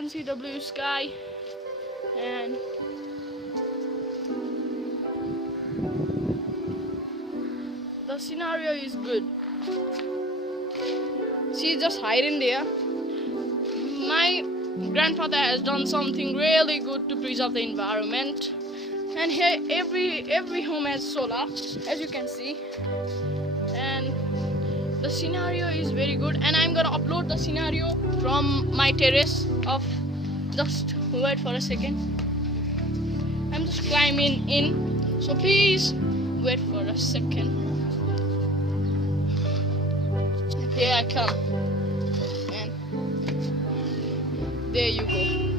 can see the blue sky, and the scenario is good. She's just hiding there. My grandfather has done something really good to preserve the environment, and here every home has solar, as you can see, and the scenario is very good. And I'm gonna upload the scenario from my terrace of, just wait for a second, I'm just climbing in, so please wait for a second. Here I come, and there you go.